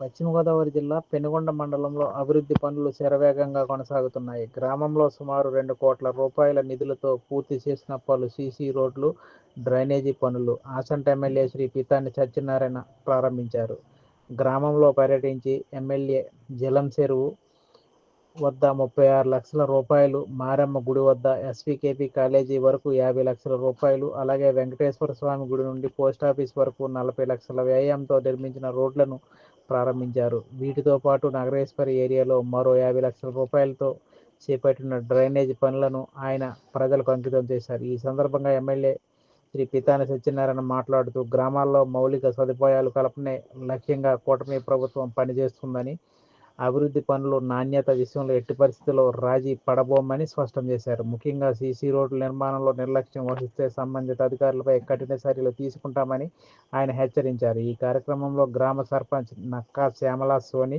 పశ్చిమ గోదావరి జిల్లా పెనుగొండ మండలంలో అభివృద్ధి పనులు శరవేగంగా కొనసాగుతున్నాయి. గ్రామంలో సుమారు 2 కోట్ల రూపాయల నిధులతో పూర్తి చేసిన పలు సీసీ రోడ్లు, డ్రైనేజీ పనులు ఆచంట ఎమ్మెల్యే శ్రీ పితాని సత్యనారాయణ ప్రారంభించారు. గ్రామంలో పర్యటించి ఎమ్మెల్యే జలం చెరువు వద్ద 36 లక్షల రూపాయలు, మారెమ్మ గుడి వద్ద ఎస్వికేపీ కాలేజీ వరకు 50 లక్షల రూపాయలు, అలాగే వెంకటేశ్వర స్వామి గుడి నుండి పోస్టాఫీస్ వరకు 40 లక్షల వ్యయంతో నిర్మించిన రోడ్లను ప్రారంభించారు. వీటితో పాటు నగరేశ్వరి ఏరియాలో మరో 50 లక్షల రూపాయలతో చేపట్టిన డ్రైనేజీ పనులను ఆయన ప్రజలకు అంకితం చేశారు. ఈ సందర్భంగా ఎమ్మెల్యే శ్రీ పితాని సత్యనారాయణ మాట్లాడుతూ గ్రామాల్లో మౌలిక సదుపాయాలు కల్పనే లక్ష్యంగా కూటమి ప్రభుత్వం పనిచేస్తుందని, అభివృద్ధి పనులు నాణ్యత విషయంలో ఎట్టి పరిస్థితుల్లో రాజీ పడబోమని స్పష్టం చేశారు. ముఖ్యంగా సీసీ రోడ్ల నిర్మాణంలో నిర్లక్ష్యం వహిస్తే సంబంధిత అధికారులపై కఠిన చర్యలు తీసుకుంటామని ఆయన హెచ్చరించారు. ఈ కార్యక్రమంలో గ్రామ సర్పంచ్ నక్కా శ్యామల సోని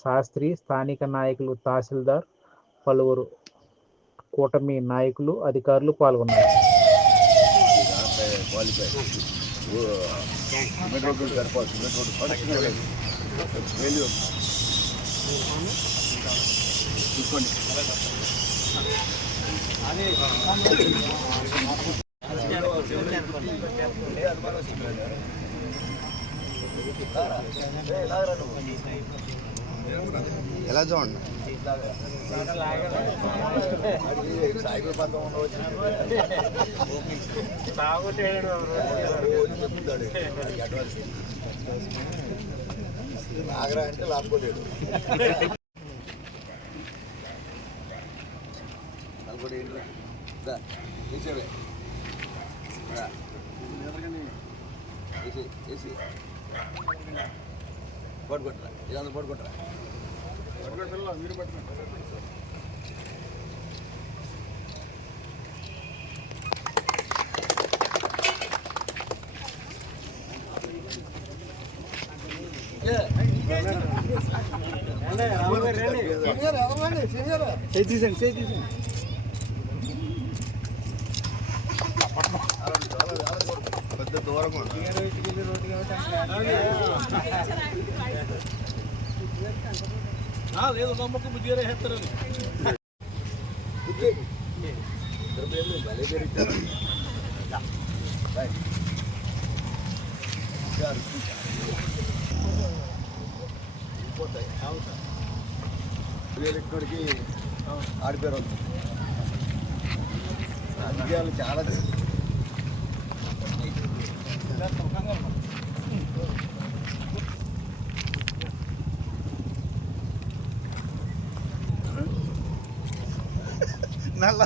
శాస్త్రి, స్థానిక నాయకులు, తహసీల్దార్, పలువురు కూటమి నాయకులు, అధికారులు పాల్గొన్నారు. ఎలా చూడండి నాగరా అంటే లాక్కోలేడు. పడుకుంటారా ఇదంతా పడుకుంటారా మీరు పట్టుకుంటారా పెద్ద దూరం లేదు నమ్మకం బుద్ధిగా హెత్తరని భలే పెరుగుతారు. ఎలక్ట్రోడ్కి ఆడిపోయారు రాజకీయాలు చాలా నల్ల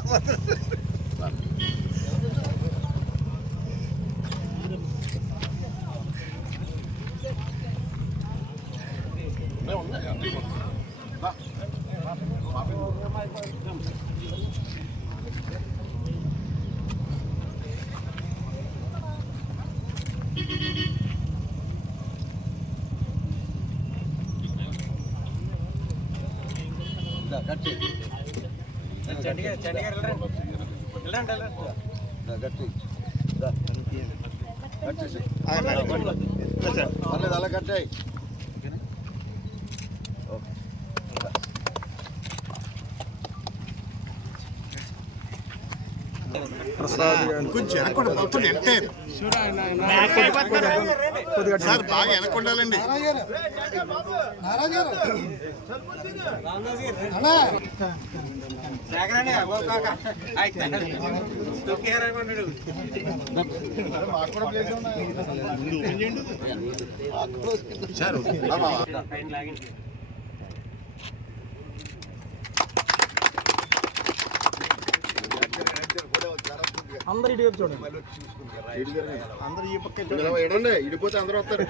అలా కట్టాయి. కొంచెం సార్ బాగా వెనక్కుండాలండి. అందరు ఇటు చూడండి, అందరూ ఈ పక్క ఇడండి, ఇడిపోతే అందరూ వస్తారు.